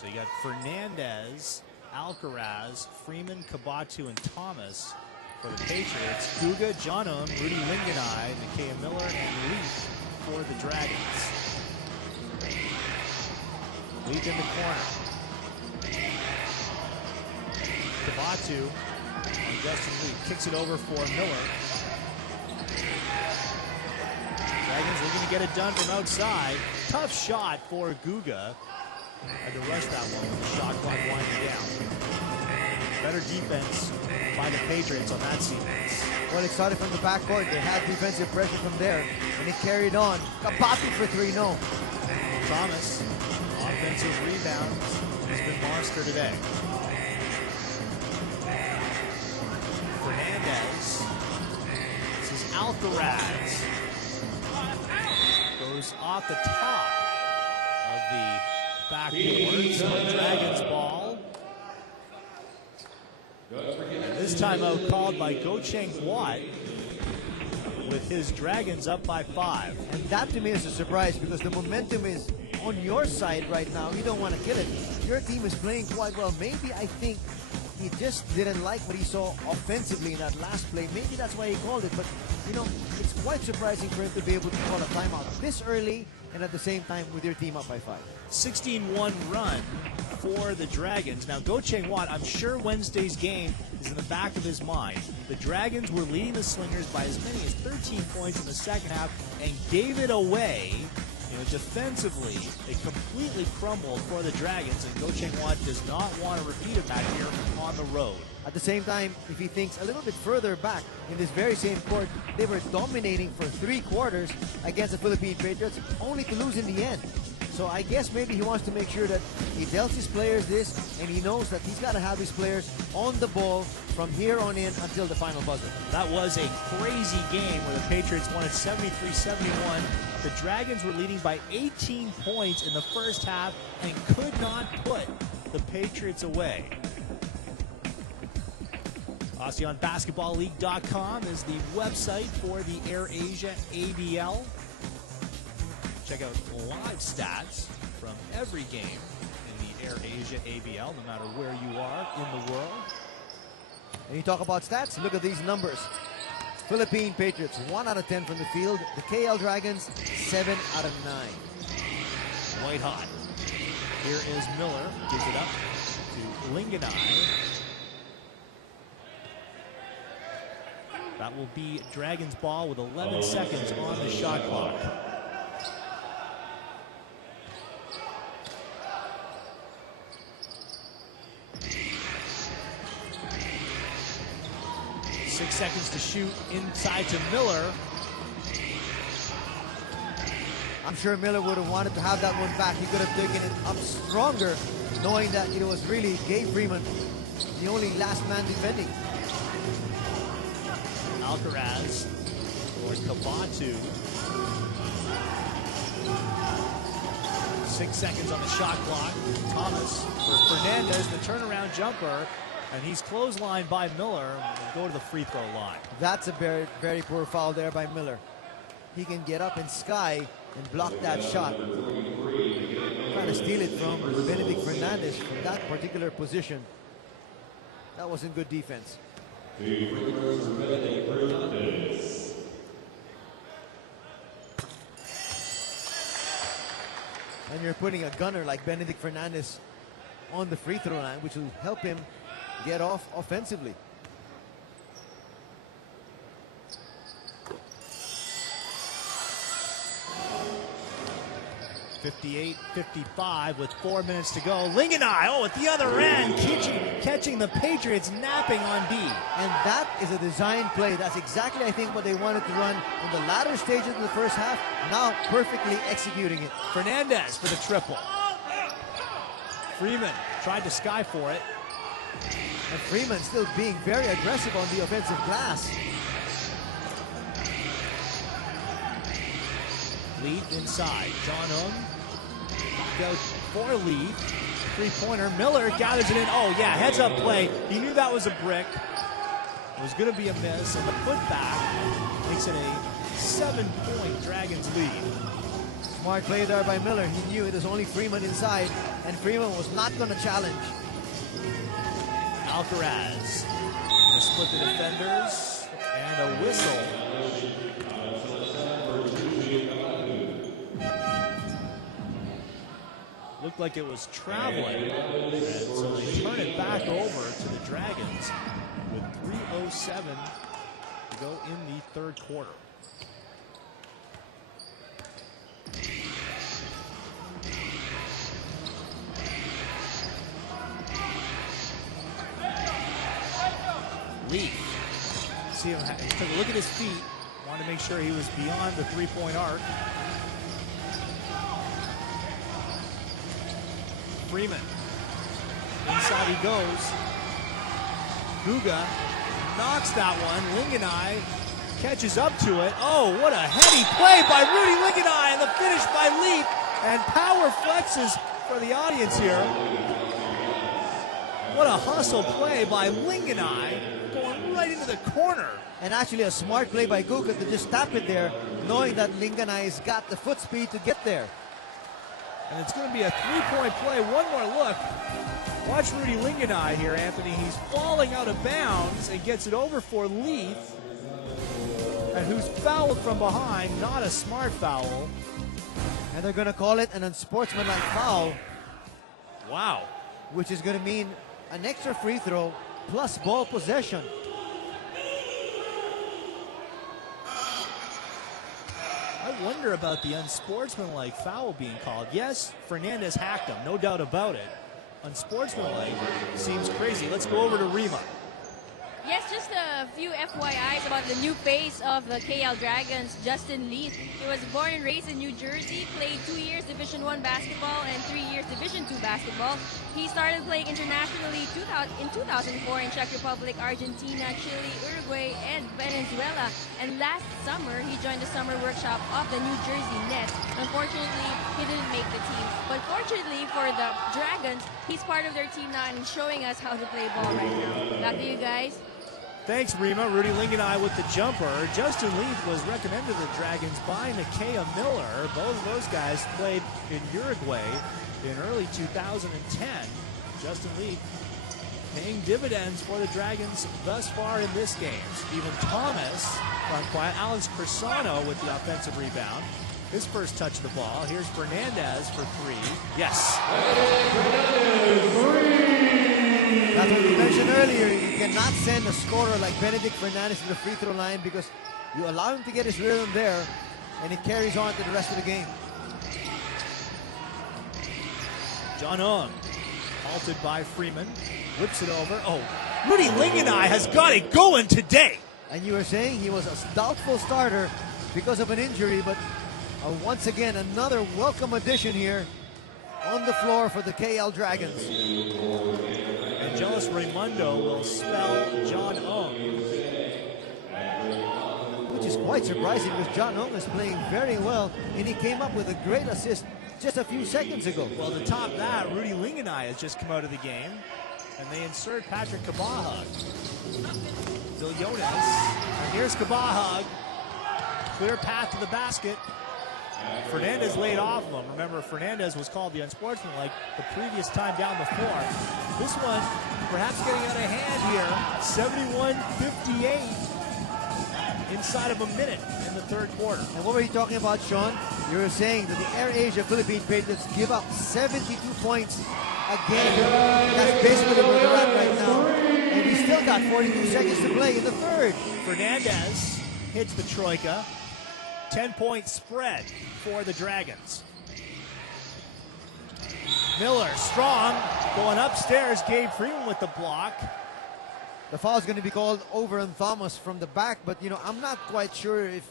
So you got Fernandez, Alcaraz, Freeman, Kabatu, and Thomas for the Patriots. Guga, Johnum, Rudy Linganai, Mikaya Miller, and Leith for the Dragons. Leith in the corner. Kabatu and Justin Leith kicks it over for Miller. Dragons looking to get it done from outside. Tough shot for Guga. Had to rush that one with the shot clock winding down. Better defense by the Patriots on that sequence. Well, it started from the backcourt. They had defensive pressure from there, and it carried on. Kabatu for three, no. Thomas, offensive rebound, has been monster today. Fernandez. This is Alcaraz. Goes off the top of the backboard. So the Dragons ball. And this timeout called by Go-Cheng Watt with his Dragons up by 5. And that to me is a surprise because the momentum is on your side right now. You don't want to kill it. Your team is playing quite well. Maybe I think he just didn't like what he saw offensively in that last play. Maybe that's why he called it. But, you know, it's quite surprising for him to be able to call a timeout this early and at the same time with your team up by 5. 16-1 run for the Dragons. Now, Go-Cheng Watt, I'm sure Wednesday's game is in the back of his mind. The Dragons were leading the Slingers by as many as 13 points in the second half and gave it away. You know, defensively, it completely crumbled for the Dragons, and Go-Cheng Watt does not want to repeat it back here on the road. At the same time, if he thinks a little bit further back in this very same court, they were dominating for 3 quarters against the Philippine Patriots, only to lose in the end. So I guess maybe he wants to make sure that he tells his players this, and he knows that he's got to have his players on the ball from here on in until the final buzzer. That was a crazy game where the Patriots won at 73-71. The Dragons were leading by 18 points in the first half and could not put the Patriots away. ASEANBasketballLeague.com is the website for the AirAsia ABL. Check out live stats from every game in the AirAsia ABL, no matter where you are in the world. And you talk about stats, look at these numbers. Philippine Patriots, 1 out of 10 from the field. The KL Dragons, 7 out of 9. White hot. Here is Miller, gives it up to Linganai. That will be Dragons ball with 11 seconds on the shot clock. Six seconds to shoot inside to Miller. I'm sure Miller would have wanted to have that one back. He could have taken it up stronger, knowing that it was really Gabe Freeman, the only last man defending. Alcaraz for Kabatu. 6 seconds on the shot clock. Thomas for Fernandez, the turnaround jumper. And he's clotheslined by Miller. We'll go to the free throw line. That's a very, very poor foul there by Miller. He can get up in sky and block that shot. Trying to steal it from Benedict Fernandez from that particular position. That wasn't good defense. And you're putting a gunner like Benedict Fernandez on the free throw line, which will help him get off offensively. .58-55 with 4 minutes to go. Linganai, at the other end, catching the Patriots napping on D. And that is a design play. That's exactly, I think, what they wanted to run in the latter stages of the first half. Now perfectly executing it. Fernandez for the triple. Freeman tried to sky for it. And Freeman still being very aggressive on the offensive glass. Leith inside. John goes for Leith. Three-pointer. Miller gathers it in. Oh, yeah, heads-up play. He knew that was a brick. It was going to be a miss, and the putback makes it a 7-point Dragons lead. Smart play there by Miller. He knew it was only Freeman inside, and Freeman was not going to challenge. Alcaraz gonna split the defenders, and a whistle. Looked like it was traveling, and so they turn it back over to the Dragons with 3:07 to go in the third quarter. Leith, see him, took a look at his feet, wanted to make sure he was beyond the three-point arc. Freeman, inside he goes. Guga knocks that one. Linganai catches up to it. Oh, what a heady play by Rudy Linganai, and the finish by Leith, and power flexes for the audience here. What a hustle play by Linganai, going right into the corner. And actually a smart play by Guga to just tap it there, knowing that Linganai's got the foot speed to get there. And it's going to be a three-point play. One more look. Watch Rudy Linganai here, Anthony. He's falling out of bounds and gets it over for Leith, and who's fouled from behind. Not a smart foul. And they're going to call it an unsportsmanlike foul. Wow. Which is going to mean an extra free throw plus ball possession. I wonder about the unsportsmanlike foul being called. Yes, Fernandez hacked him, no doubt about it. Unsportsmanlike seems crazy. Let's go over to Rima. Yes, just a few FYIs about the new face of the KL Dragons, Justin Leith. He was born and raised in New Jersey, played 2 years Division I basketball and 3 years Division II basketball. He started playing internationally in 2004 in Czech Republic, Argentina, Chile, Uruguay, and Venezuela. And last summer, he joined the summer workshop of the New Jersey Nets. Unfortunately, he didn't make the team. But fortunately for the Dragons, he's part of their team now and showing us how to play ball right now. Back to you guys. Thanks, Rima. Rudy Linganai with the jumper. Justin Leith was recommended to the Dragons by Nikea Miller. Both of those guys played in Uruguay in early 2010. Justin Leith paying dividends for the Dragons thus far in this game. Stephen Thomas on quiet. Alex Crisano with the offensive rebound. His first touch of the ball. Here's Fernandez for three. Yes. That's what we mentioned earlier. You cannot send a scorer like Benedict Fernandez to the free throw line because you allow him to get his rhythm there, and it carries on to the rest of the game. John Ong, halted by Freeman, whips it over. Oh, Rudy Linganai has got it going today. And you were saying he was a doubtful starter because of an injury, but once again, another welcome addition here on the floor for the KL Dragons. Angelis Raimundo will spell John Ong. Which is quite surprising because John Ong is playing very well, and he came up with a great assist just a few seconds ago. Well, to top that, Rudy Linganai has just come out of the game, and they insert Patrick Kabahag. Villones, and here's Kabahag. Clear path to the basket. Fernandez laid off of him. Remember, Fernandez was called the unsportsmanlike the previous time down the floor. This one perhaps getting out of hand here. 71-58 inside of a minute in the third quarter. And what were you talking about, Sean? You were saying that the AirAsia Philippine Patriots give up 72 points a game. That's basically where they're at right now. And we still got 42 seconds to play in the third. Fernandez hits the troika. 10-point spread for the Dragons. Miller, strong, going upstairs. Gabe Freeman with the block. The foul is going to be called over on Thomas from the back, but you know, I'm not quite sure if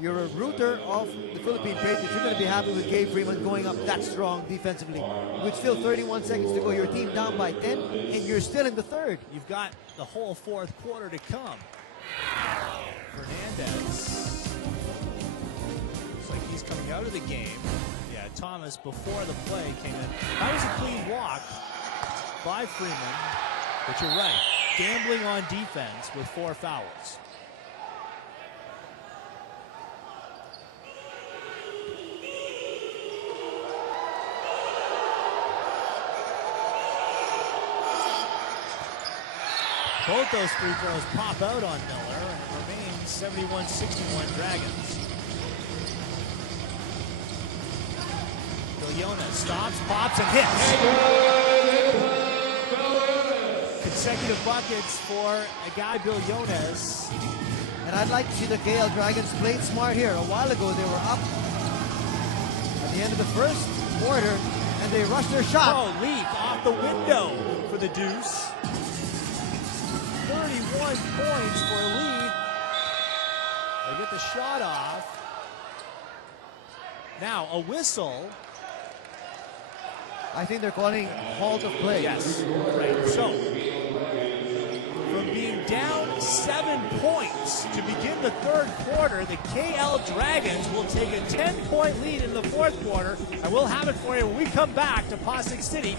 you're a rooter of the Philippine Patriots, you're going to be happy with Gabe Freeman going up that strong defensively. With still 31 seconds to go, your team down by 10, and you're still in the third. You've got the whole fourth quarter to come. Fernandez. He's coming out of the game. Yeah, Thomas before the play came in. That was a clean walk by Freeman. But you're right, gambling on defense with 4 fouls. Both those free throws pop out on Miller, and it remains 71-61 Dragons. Jonas stops, pops, and hits. Consecutive buckets for a guy, Bill Jonas. And I'd like to see the KL Dragons played smart here. A while ago, they were up at the end of the first quarter, and they rushed their shot. Oh, Leith off the window for the deuce. 31 points for Leith. They get the shot off. Now, a whistle. I think they're calling halt of play. Yes, right. So, from being down 7 points to begin the third quarter, the KL Dragons will take a 10-point lead in the fourth quarter, and we'll have it for you when we come back to Pasig City.